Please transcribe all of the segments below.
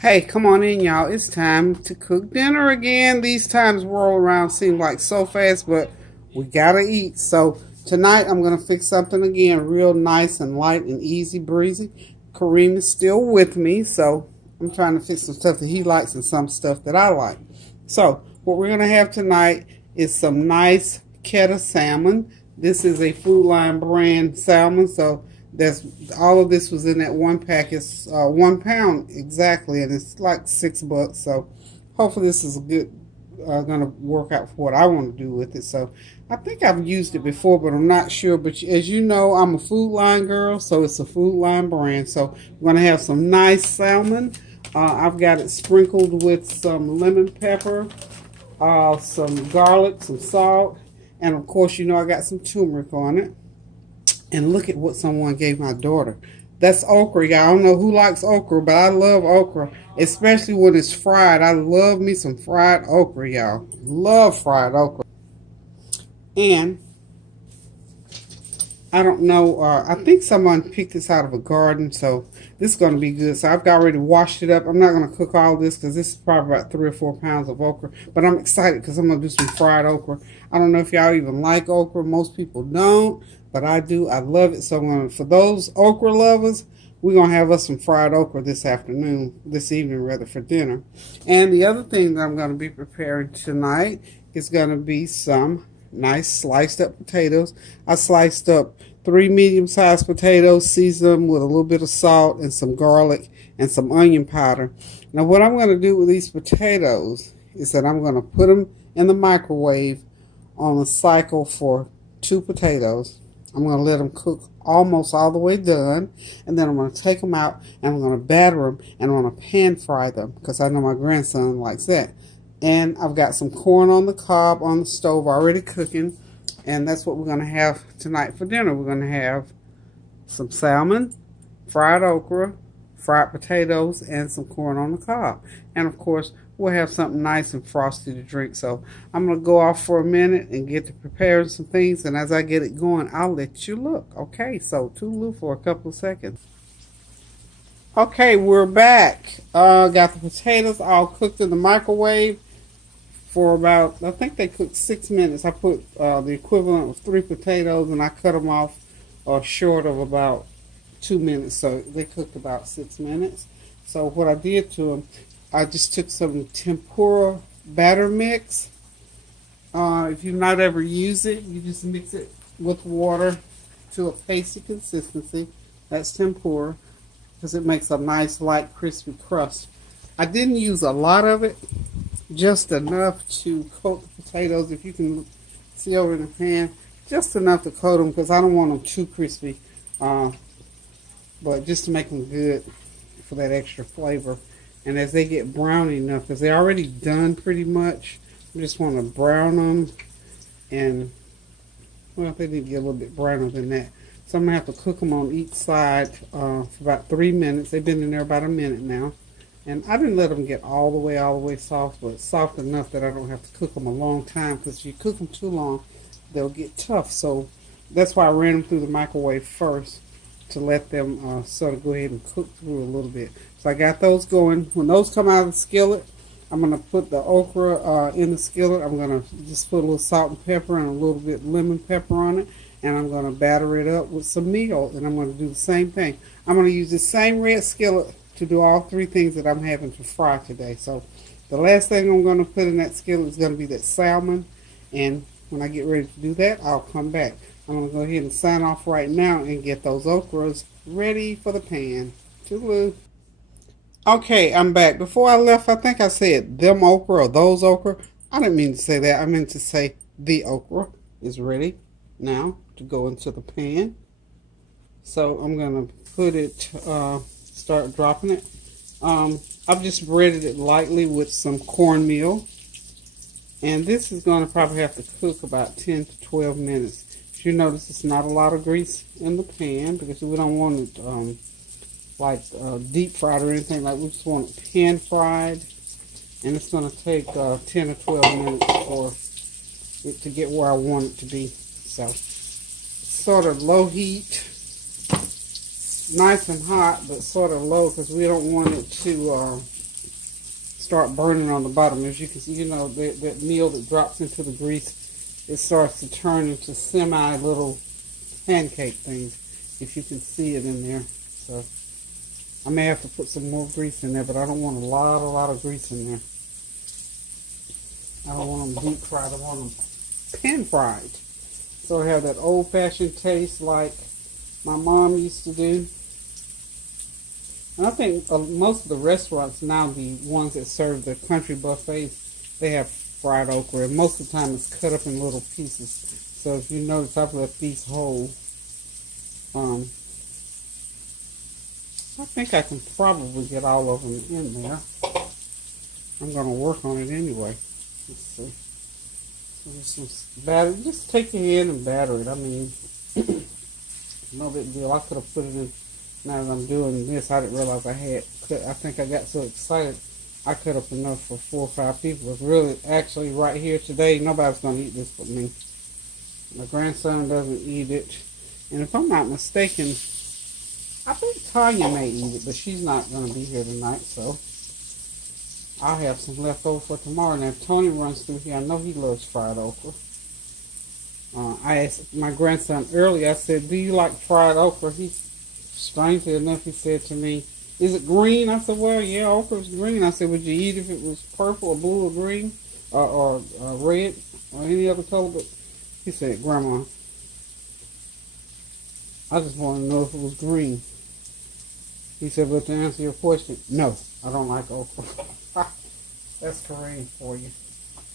Hey, come on in, y'all. It's time to cook dinner again. These times roll around seem like so fast, but we gotta eat. So tonight I'm gonna fix something again real nice and light and easy breezy. Kareem is still with me, so I'm trying to fix some stuff that he likes and some stuff that I like. So what we're gonna have tonight is some nice Keta salmon. This is a Food Line brand salmon, so that's all of this was in that one pack. It's 1 pound exactly, and it's like $6. So hopefully this is gonna work out for what I want to do with it. So I think I've used it before, but I'm not sure. But as you know, I'm a Food Line girl, so it's a Food Line brand. So we're gonna have some nice salmon. I've got it sprinkled with some lemon pepper, some garlic, some salt, and of course, you know I got some turmeric on it. And look at what someone gave my daughter. That's okra, y'all. I don't know who likes okra, but I love okra, especially when it's fried. I love me some fried okra, y'all. Love fried okra. And I don't know, I think someone picked this out of a garden, so this is going to be good. So I've already washed it up. I'm not going to cook all this because this is probably about 3 or 4 pounds of okra. But I'm excited because I'm going to do some fried okra. I don't know if y'all even like okra. Most people don't, but I do. I love it. So for those okra lovers, we're going to have us some fried okra this evening rather, for dinner. And the other thing that I'm going to be preparing tonight is going to be some nice sliced up potatoes. I sliced up 3 medium-sized potatoes, seasoned them with a little bit of salt and some garlic and some onion powder. Now what I'm going to do with these potatoes is that I'm going to put them in the microwave on a cycle for 2 potatoes. I'm going to let them cook almost all the way done, and then I'm going to take them out and I'm going to batter them and I'm going to pan fry them because I know my grandson likes that. And I've got some corn on the cob on the stove already cooking. And that's what we're going to have tonight for dinner. We're going to have some salmon, fried okra, fried potatoes, and some corn on the cob. And of course, we'll have something nice and frosty to drink. So I'm going to go off for a minute and get to preparing some things. And as I get it going, I'll let you look. Okay, so toodaloo for a couple of seconds. Okay, we're back. Got the potatoes all cooked in the microwave for about, I think they cooked 6 minutes. I put the equivalent of 3 potatoes and I cut them off short of about 2 minutes. So they cooked about 6 minutes. So what I did to them, I just took some tempura batter mix. If you've not ever used it, you just mix it with water to a pasty consistency. That's tempura because it makes a nice light crispy crust. I didn't use a lot of it, just enough to coat the potatoes. If you can see over in the pan, just enough to coat them because I don't want them too crispy, but just to make them good for that extra flavor. And as they get brown enough, because they're already done pretty much, I just want to brown them. And well, they need to get a little bit browner than that. So I'm going to have to cook them on each side for about 3 minutes. They've been in there about a minute now. And I didn't let them get all the way soft, but soft enough that I don't have to cook them a long time, because if you cook them too long, they'll get tough. So that's why I ran them through the microwave first, to let them sort of go ahead and cook through a little bit. So I got those going. When those come out of the skillet, I'm going to put the okra in the skillet. I'm going to just put a little salt and pepper and a little bit of lemon pepper on it. And I'm going to batter it up with some meal. And I'm going to do the same thing. I'm going to use the same red skillet to do all 3 things that I'm having to fry today. So the last thing I'm going to put in that skillet is going to be that salmon. And when I get ready to do that, I'll come back. I'm going to go ahead and sign off right now and get those okras ready for the pan. Toodaloo. Okay, I'm back. Before I left, I think I said them okra or those okra. I didn't mean to say that. I meant to say the okra is ready now to go into the pan. So I'm going to put it, start dropping it. I've just breaded it lightly with some cornmeal. And this is going to probably have to cook about 10 to 12 minutes. If you notice, it's not a lot of grease in the pan because we don't want it deep fried or anything. Like, we just want it pan fried. And it's going to take 10 or 12 minutes for it to get where I want it to be. So, sort of low heat. Nice and hot, but sort of low because we don't want it to start burning on the bottom. As you can see, that meal that drops into the grease, it starts to turn into semi little pancake things, if you can see it in there. So I may have to put some more grease in there, but I don't want a lot of grease in there. I don't want them deep fried. I want them pan fried. So I have that old-fashioned taste like my mom used to do. And I think most of the restaurants now, the ones that serve the country buffets, they have fried okra. And most of the time it's cut up in little pieces. So if you notice, I've left these whole. I think I can probably get all of them in there. I'm going to work on it anyway. Let's see. So just batter. Just take your hand and batter it. I mean, no big deal. I could have put it in. Now that I'm doing this, I didn't realize I had. I think I got so excited, I cut up enough for 4 or 5 people. It's really, actually, right here today, nobody's going to eat this but me. My grandson doesn't eat it. And if I'm not mistaken, I think Tanya may eat it, but she's not going to be here tonight, so I'll have some left over for tomorrow. Now, if Tony runs through here, I know he loves fried okra. I asked my grandson earlier, I said, do you like fried okra? Strangely enough, he said to me, is it green? I said, well, yeah, okra's green. I said, would you eat if it was purple or blue or green or red or any other color? But he said, Grandma, I just want to know if it was green. He said, but to answer your question, no, I don't like okra. That's Korean for you.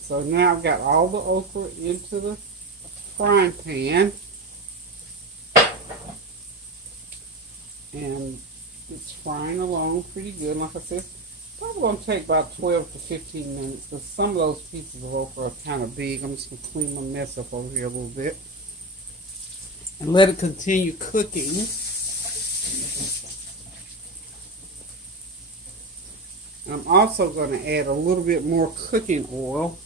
So now I've got all the okra into the frying pan. And it's frying along pretty good. Like I said, it's probably going to take about 12 to 15 minutes because some of those pieces of okra are kind of big. I'm just going to clean my mess up over here a little bit. And let it continue cooking. I'm also going to add a little bit more cooking oil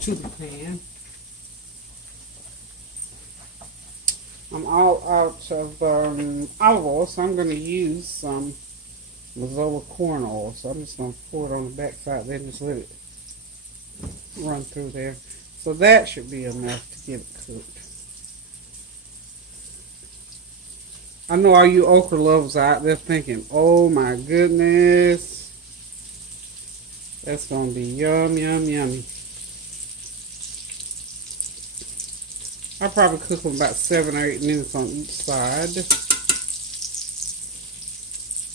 to the pan. I'm all out of olive oil, so I'm going to use some Mazola corn oil. So I'm just going to pour it on the back side there and just let it run through there. So that should be enough to get it cooked. I know all you okra lovers out there thinking, oh my goodness, that's going to be yum, yum, yummy. I'll probably cook them about 7 or 8 minutes on each side.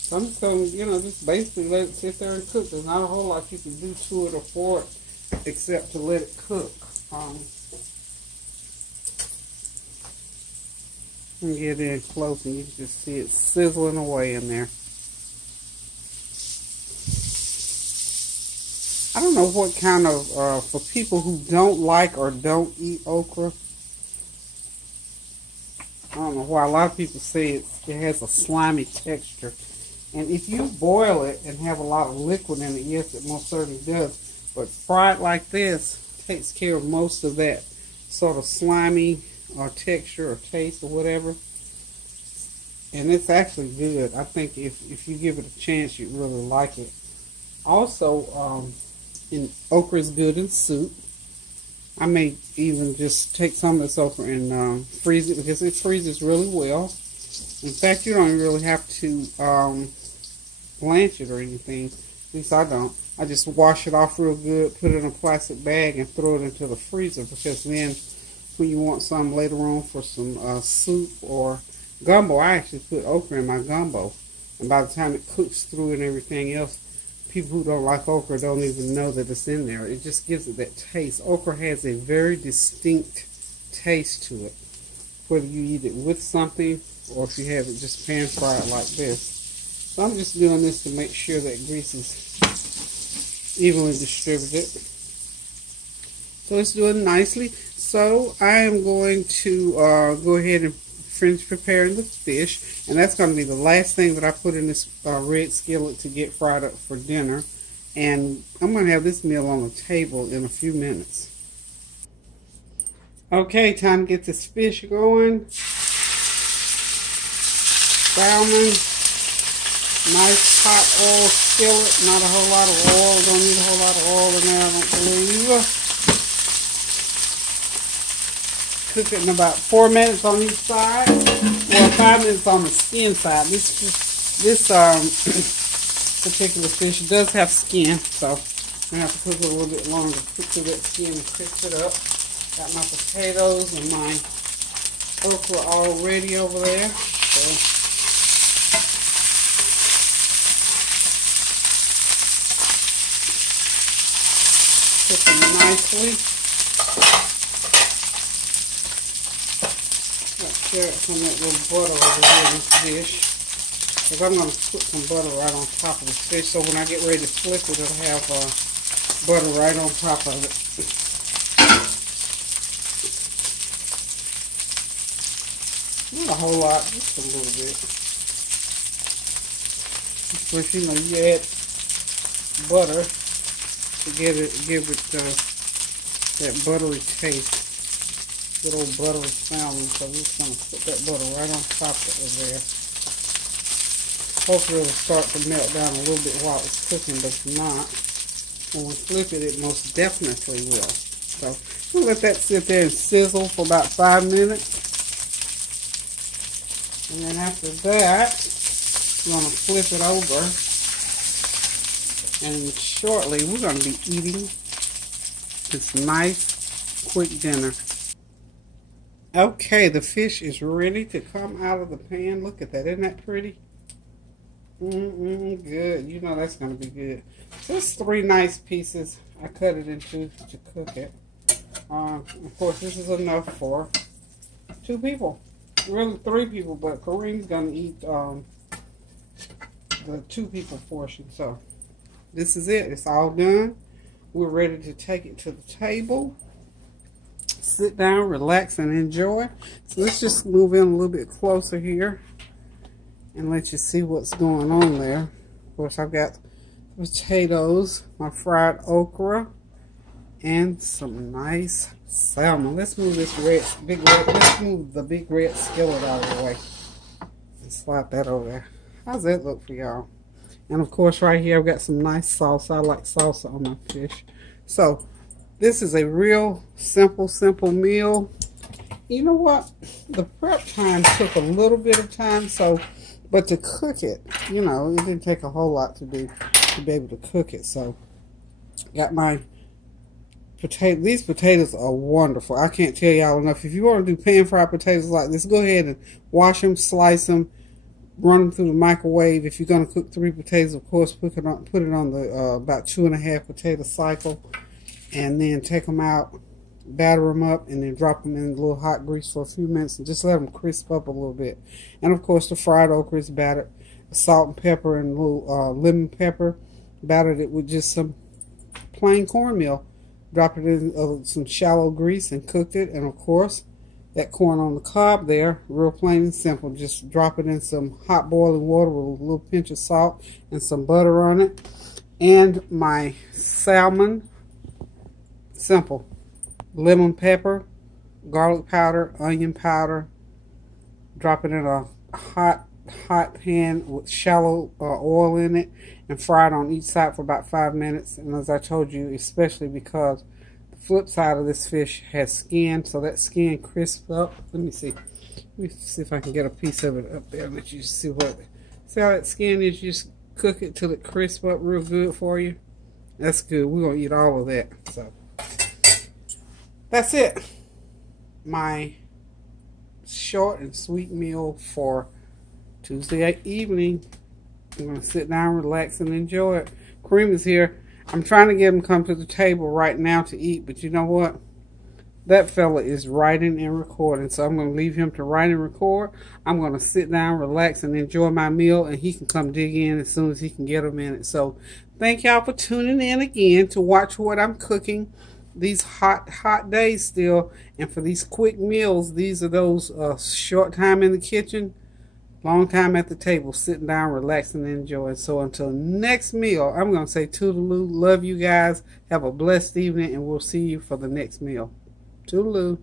So I'm just going to, just basically let it sit there and cook. There's not a whole lot you can do to it or for it except to let it cook. And get in close and you can just see it sizzling away in there. I don't know what kind of, for people who don't like or don't eat okra, I don't know why a lot of people say it has a slimy texture. And if you boil it and have a lot of liquid in it, yes, it most certainly does. But fried like this takes care of most of that sort of slimy or texture or taste or whatever. And it's actually good. I think if you give it a chance, you'd really like it. Also, okra is good in soup. I may even just take some of this okra and freeze it because it freezes really well. In fact, you don't even really have to blanch it or anything. At least I don't. I just wash it off real good, put it in a plastic bag, and throw it into the freezer because then when you want some later on for some soup or gumbo, I actually put okra in my gumbo. And by the time it cooks through and everything else, people who don't like okra don't even know that it's in there. It just gives it that taste. Okra has a very distinct taste to it, whether you eat it with something or if you have it just pan fried like this. So I'm just doing this to make sure that grease is evenly distributed. So it's doing nicely. So I am going to go ahead and finish preparing the fish, and that's going to be the last thing that I put in this red skillet to get fried up for dinner. And I'm going to have this meal on the table in a few minutes. Okay, time to get this fish going. Salmon. Nice hot oil skillet. Not a whole lot of oil. Don't need a whole lot of oil in there, I don't believe. Cook it in about 4 minutes on each side. Well, 5 minutes on the skin side. This particular fish does have skin, so I'm gonna have to cook it a little bit longer. Cook through that skin and crisp it up. Got my potatoes and my okra all ready over there. So cooking nicely. Share some of that little butter over here in this dish, because I'm going to put some butter right on top of the fish, so when I get ready to flip it, it'll have butter right on top of it. Not a whole lot, just a little bit. Of course, you know, you add butter to give it that buttery taste. Good old buttery salmon, so we're just going to put that butter right on top of it there. Hopefully it'll start to melt down a little bit while it's cooking, but if not, when we flip it, it most definitely will. So we'll let that sit there and sizzle for about 5 minutes. And then after that, we're going to flip it over. And shortly, we're going to be eating this nice, quick dinner. Okay, the fish is ready to come out of the pan. Look at that. Isn't that pretty? Good. You know that's going to be good. Just 3 nice pieces. I cut it into to cook it. Of course, this is enough for 2 people. Really 3 people, but Kareem's going to eat the 2 people portion. So this is it. It's all done. We're ready to take it to the table. Sit down, relax, and enjoy. So let's just move in a little bit closer here and let you see what's going on there. Of course, I've got potatoes, my fried okra, and some nice salmon. Let's move this let's move the big red skillet out of the way and slide that over there. How's that look for y'all? And of course, right here, I've got some nice salsa. I like salsa on my fish. So this is a real simple simple meal. You know what? The prep time took a little bit of time, but to cook it, you know, it didn't take a whole lot to be able to cook it. So got my potato. These potatoes are wonderful. I can't tell y'all enough. If you want to do pan fried potatoes like this, go ahead and wash them, slice them, run them through the microwave. If you're going to cook 3 potatoes, of course, put it on the about 2.5 potato cycle. And then take them out, batter them up, and then drop them in a little hot grease for a few minutes and just let them crisp up a little bit. And of course, the fried okra is battered, salt and pepper and a little lemon pepper. Battered it with just some plain cornmeal. Drop it in some shallow grease and cooked it. And of course, that corn on the cob there, real plain and simple. Just drop it in some hot boiling water with a little pinch of salt and some butter on it. And my salmon. Simple. Lemon pepper, garlic powder, onion powder. Drop it in a hot pan with shallow oil in it and fry it on each side for about 5 minutes. And as I told you, especially because the flip side of this fish has skin, so that skin crisps up. Let me see if I can get a piece of it up there and let you see how that skin is. You just cook it till it crisps up real good for you. That's good. We're going to eat all of that. So that's it. My short and sweet meal for Tuesday evening. I'm going to sit down, relax, and enjoy it. Kareem is here. I'm trying to get him to come to the table right now to eat, but you know what? That fella is writing and recording, so I'm going to leave him to write and record. I'm going to sit down, relax, and enjoy my meal, and he can come dig in as soon as he can get a minute. So thank y'all for tuning in again to watch what I'm cooking these hot days still. And for these quick meals, these are those short time in the kitchen, long time at the table, sitting down, relaxing, and enjoying. So until next meal, I'm going to say toodaloo. Love you guys. Have a blessed evening, and we'll see you for the next meal. Toodaloo.